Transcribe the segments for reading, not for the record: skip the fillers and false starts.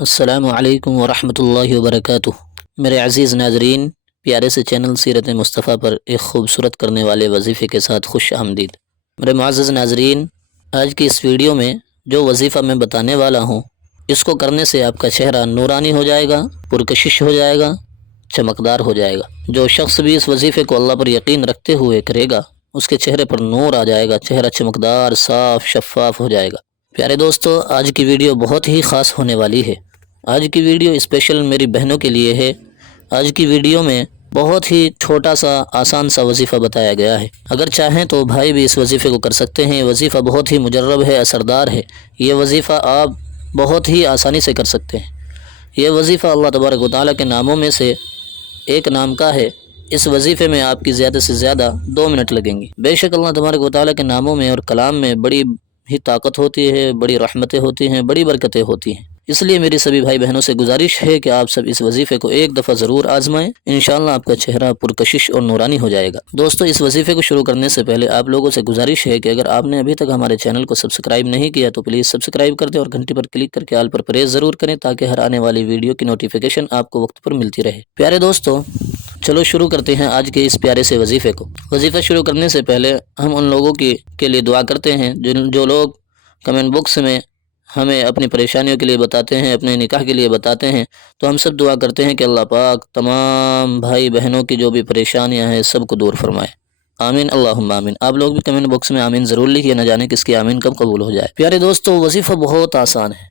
السلام علیکم ورحمۃ اللہ وبرکاتہ۔ میرے عزیز ناظرین، پیارے سے چینل سیرت مصطفیٰ پر ایک خوبصورت کرنے والے وظیفے کے ساتھ خوش آمدید۔ میرے معزز ناظرین، آج کی اس ویڈیو میں جو وظیفہ میں بتانے والا ہوں، اس کو کرنے سے آپ کا چہرہ نورانی ہو جائے گا، پرکشش ہو جائے گا، چمکدار ہو جائے گا۔ جو شخص بھی اس وظیفے کو اللہ پر یقین رکھتے ہوئے کرے گا، اس کے چہرے پر نور آ جائے گا، چہرہ چمکدار، صاف، شفاف ہو جائے گا۔ پیارے دوستو، آج کی ویڈیو بہت ہی خاص ہونے والی ہے۔ آج کی ویڈیو اسپیشل میری بہنوں کے لیے ہے۔ آج کی ویڈیو میں بہت ہی چھوٹا سا آسان سا وظیفہ بتایا گیا ہے۔ اگر چاہیں تو بھائی بھی اس وظیفے کو کر سکتے ہیں۔ یہ وظیفہ بہت ہی مجرب ہے، اثردار ہے۔ یہ وظیفہ آپ بہت ہی آسانی سے کر سکتے ہیں۔ یہ وظیفہ اللہ تبارک و تعالیٰ کے ناموں میں سے ایک نام کا ہے۔ اس وظیفے میں آپ کی زیادہ سے زیادہ 2 منٹ لگیں گے۔ بے شک اللہ تبارک و تعالیٰ کے ناموں میں اور کلام میں بڑی ہی طاقت ہوتی ہے، بڑی رحمتیں ہوتی ہیں، بڑی برکتیں ہوتی ہیں۔ اس لیے میری سبھی بھائی بہنوں سے گزارش ہے کہ آپ سب اس وظیفے کو ایک دفعہ ضرور آزمائیں۔ انشاءاللہ آپ کا چہرہ پرکشش اور نورانی ہو جائے گا۔ دوستو، اس وظیفے کو شروع کرنے سے پہلے آپ لوگوں سے گزارش ہے کہ اگر آپ نے ابھی تک ہمارے چینل کو سبسکرائب نہیں کیا تو پلیز سبسکرائب کر دیں اور گھنٹی پر کلک کر کے آل پر پریس ضرور کریں تاکہ ہر آنے والی ویڈیو کی نوٹیفیکیشن آپ کو وقت پر ملتی رہے۔ پیارے دوستو، چلو شروع کرتے ہیں آج کے اس پیارے سے وظیفے کو۔ وظیفہ شروع کرنے سے پہلے ہم ان لوگوں کے لیے دعا کرتے ہیں جو لوگ کمنٹ باکس میں ہمیں اپنی پریشانیوں کے لیے بتاتے ہیں، اپنے نکاح کے لیے بتاتے ہیں، تو ہم سب دعا کرتے ہیں کہ اللہ پاک تمام بھائی بہنوں کی جو بھی پریشانیاں ہیں سب کو دور فرمائے۔ آمین، اللہم آمین۔ آپ لوگ بھی کمنٹ باکس میں آمین ضرور لکھیے، نہ جانے کس کی آمین کب قبول ہو جائے۔ پیارے دوستو، وظیفہ بہت آسان ہے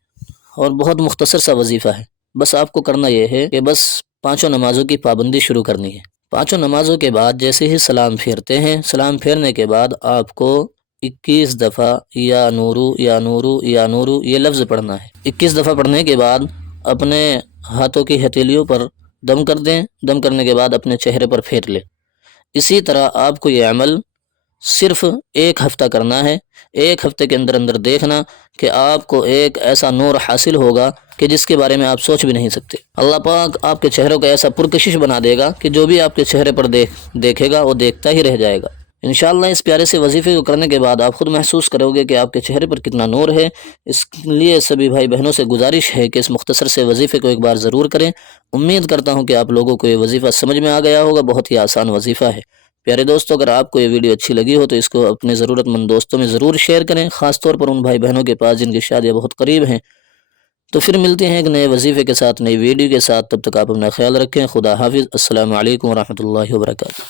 اور بہت مختصر سا وظیفہ ہے۔ بس آپ کو کرنا یہ ہے کہ بس 5 نمازوں کی پابندی شروع کرنی ہے۔ 5 نمازوں کے بعد جیسے ہی سلام پھیرتے ہیں، سلام پھیرنے کے بعد آپ کو 21 دفعہ یا نورو یا نورو یا نورو یہ لفظ پڑھنا ہے۔ 21 دفعہ پڑھنے کے بعد اپنے ہاتھوں کی ہتھیلیوں پر دم کر دیں۔ دم کرنے کے بعد اپنے چہرے پر پھیر لیں۔ اسی طرح آپ کو یہ عمل صرف 1 ہفتہ کرنا ہے۔ 1 ہفتے کے اندر اندر دیکھنا کہ آپ کو ایک ایسا نور حاصل ہوگا کہ جس کے بارے میں آپ سوچ بھی نہیں سکتے۔ اللہ پاک آپ کے چہروں کو ایسا پرکشش بنا دے گا کہ جو بھی آپ کے چہرے پر دیکھے گا وہ دیکھتا ہی رہ جائے گا۔ انشاءاللہ اس پیارے سے وظیفے کو کرنے کے بعد آپ خود محسوس کرو گے کہ آپ کے چہرے پر کتنا نور ہے۔ اس لیے سبھی بھائی بہنوں سے گزارش ہے کہ اس مختصر سے وظیفے کو ایک بار ضرور کریں۔ امید کرتا ہوں کہ آپ لوگوں کو یہ وظیفہ سمجھ میں آ گیا ہوگا۔ بہت ہی آسان وظیفہ ہے۔ پیارے دوستو، اگر آپ کو یہ ویڈیو اچھی لگی ہو تو اس کو اپنے ضرورت مند دوستوں میں ضرور شیئر کریں، خاص طور پر ان بھائی بہنوں کے پاس جن کی شادیاں بہت قریب ہیں۔ تو پھر ملتے ہیں ایک نئے وظیفے کے ساتھ، نئی ویڈیو کے ساتھ۔ تب تک آپ اپنا خیال رکھیں۔ خدا حافظ۔ السلام علیکم ورحمۃ اللہ وبرکاتہ۔